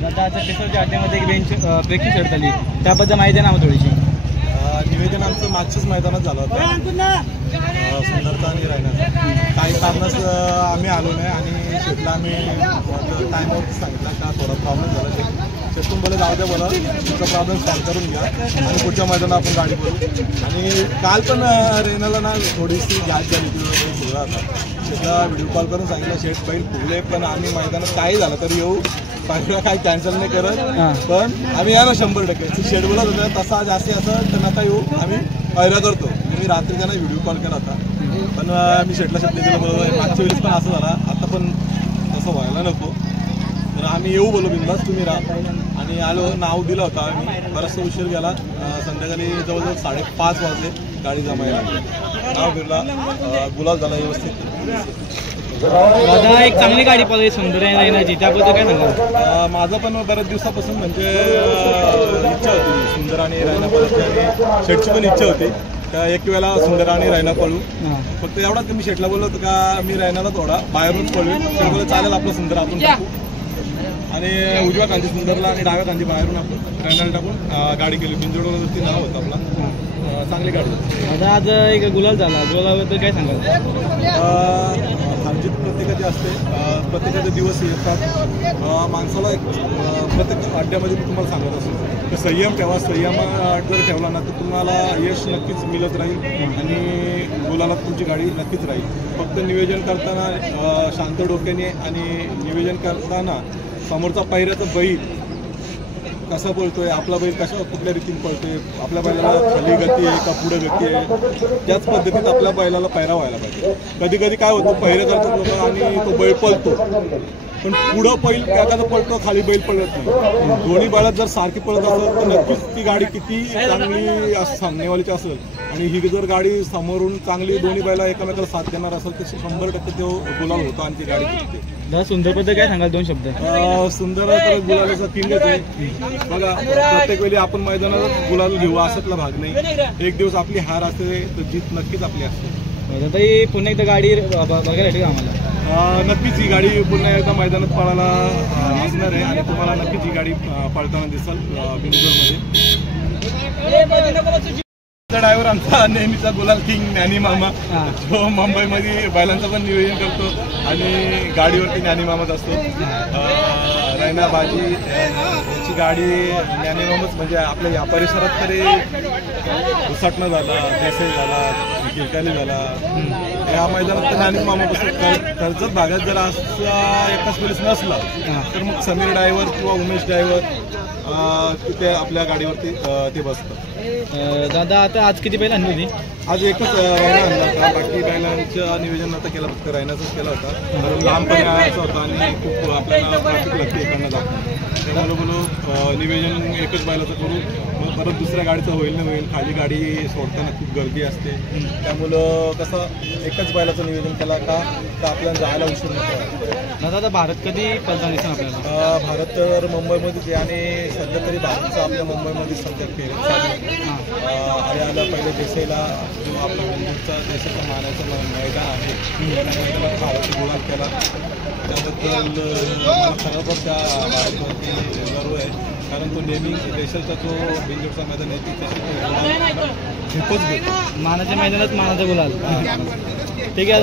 दादा आता केसरच्या अड्ड्यामध्ये एक बेंच ब्रेकिंग शर्ट आली, त्याबद्दल माहिती आहे ना थोडीशी? निवेदन आमचं मागच्याच मैदानात झालं होतं सुंदरता आणि राहण्याचं. काही कारणास आम्ही आलो नाही आणि शेटला आम्ही टायमावरती सांगितलं का थोडा प्रॉब्लेम झाला. ते शेटून बोला जाऊ द्या, बोला तुमचा प्रॉब्लेम सॉल्व करून घ्या आणि पुढच्या मैदानात आपण गाडी करू. आणि काल पण रेनाला ना थोडीशी गॅस झाली होती आता. शेटला व्हिडिओ कॉल करून सांगितलं शेट बैल फुगले पण आम्ही मैदानात काही झालं तरी येऊ, पाहिजे काही कॅन्सल नाही करत, पण आम्ही या ना 100%. शेड बोलत होतं तसा जास्त असं तर नका येऊ, आम्ही पहिला करतो. मी रात्री त्यांना व्हिडिओ कॉल केला होता पण मी शेटला शब्द दिला, बरोबर मागच्या वेळेस पण असं झाला, आता पण तसं व्हायला नको. तर आम्ही येऊ बोलू बिंदास, तुम्ही राहा. आणि आलो, नाव दिलं होतं आम्ही, बराचसा उशीर गेला. संध्याकाळी जवळजवळ 5:30 वाजले गाडी जमायला. नाव फिरला, गुलाब झाला व्यवस्थित. दादा एक चांगली गाडी पळली सुंदर येण्याची, त्याबद्दल काय सांगा? माझं पण बऱ्याच दिवसापासून म्हणजे इच्छा होती सुंदर आणि रायना पळायची आणि शेटची पण इच्छा होती त्या एक वेळेला सुंदर आणि रायना पळू. फक्त एवढाच मी शेटला बोललो होतो का मी रायनाला थोडा बाहेरून पळू, शेट चालेल आपलं सुंदर आपण टाकू. आणि उजव्या कांदी सुंदरला आणि डाव्या कांदी बाहेरून आपण रायनाला टाकून गाडी केली. बिंजोडवरती नाव होतं आपला, चांगली गाडी होती. आता आज एक गुलाल झाला, गुलालाबद्दल काय सांगाल? हारजीत प्रत्येकाची असते, प्रत्येकाचे दिवस येतात. माणसाला प्रत्येक अड्ड्यामध्ये मी तुम्हाला सांगत असतो तर संयम ठेवा. संयम जर ठेवला ना तर तुम्हाला यश नक्कीच मिळत राहील आणि गुलाला तुमची गाडी नक्कीच राहील. फक्त नियोजन करताना शांत डोक्याने आणि नियोजन करताना समोरचा पायऱ्याचा बैल कसा पळतोय, आपला बैल कशा कुठल्या रीतीने पळतोय, आपल्या बैलाला खाली गती आहे का पुढे गती आहे, त्याच पद्धतीत आपल्या बैलाला पायरा व्हायला पाहिजे. कधी कधी काय होतं, पायऱ्या करतात लोक आणि तो बैल पळतो पण पुढं बैल एखादा पळतो, खाली बैल पळत नाही. दोन्ही बैलात जर सारखी पळत असेल तर नक्कीच ती गाडी किती चांगली सांगण्यावालीची असेल आणि ही जर गाडी समोरून चांगली दोन्ही बैला एकमेकाला साथ देणार असेल तर 100% तो गुलाल होता आणि ती गाडी जिंकते. दादा सुंदरबद्दल काय सांगाल, 2 शब्द? सुंदर तर गुलालाचा किंगच आहे बघा. प्रत्येक वेळी आपण मैदानात गुलाल घेऊ असातला भाग नाही. एक दिवस आपली हार असते तर जीत नक्कीच आपली असते. दादा पुन्हा एकदा गाडी बघायला भेटेल आम्हाला? नक्कीच ही गाडी पुन्हा एकदा मैदानात पळायला असणार आहे आणि तुम्हाला नक्कीच ही गाडी पळताना दिसेल बिंदूरमध्ये. ड्रायव्हर आमचा नेहमीचा गुलाल किंग ज्ञानी मामा, जो मुंबईमध्ये बैलांचं पण नियोजन करतो आणि गाडीवरती ज्ञानी मामाच असतो. रायना बाजी याची गाडी ज्ञानी मामाच, म्हणजे आपल्या या परिसरात तरी उसाटणं झाला, देसाई झाला, किरकाली झाला, या मैदानात तर ज्ञानी मामा बसतो. कर्जत भागात जर असा एकाच वेळेस नसला तर मग समीर ड्रायव्हर किंवा उमेश ड्रायव्हर तिथे आपल्या गाडीवरती ते बसतात. दादा आता आज किती बैल आणली होती? आज एकच रायना आणला होता, बाकी बैलांचं नियोजन आता केलं, फक्त रायनाचंच केला होता. कारण लांब पण यायचा होता आणि खूप आपल्याला ट्रॅफिक लागते इकडनं जाताना. त्यामुळे बोलू नियोजन एकच बैलाचं करू, मग परत दुसऱ्या गाडीचं होईल नाही होईल. खाली गाडी सोडताना खूप गर्दी असते, त्यामुळं कसं एकच बैलाचं नियोजन केला का तर आपल्याला जायला उशीर नको. दादा भारत कधी पळताना दिसेल आपल्याला? भारत तर मुंबईमध्येच आहे आणि सध्या तरी भारतचं आपल्या मुंबईमध्ये सध्या हरियाणा पहिले देसाईला जो आपल्या मुंबईचा देशाचा मानायचं मैदान आहे त्या मैदानात भारत गुलाल केला, त्याबद्दल मला खरोखर त्या भारतावरती गर्व आहे. कारण तो नेहमी देशाचा जो बिंजोडचा मैदान आहे तिथे घेतोच घेतो. मानाच्या मैदानात मानाचा गुलाल. ठीक आहे.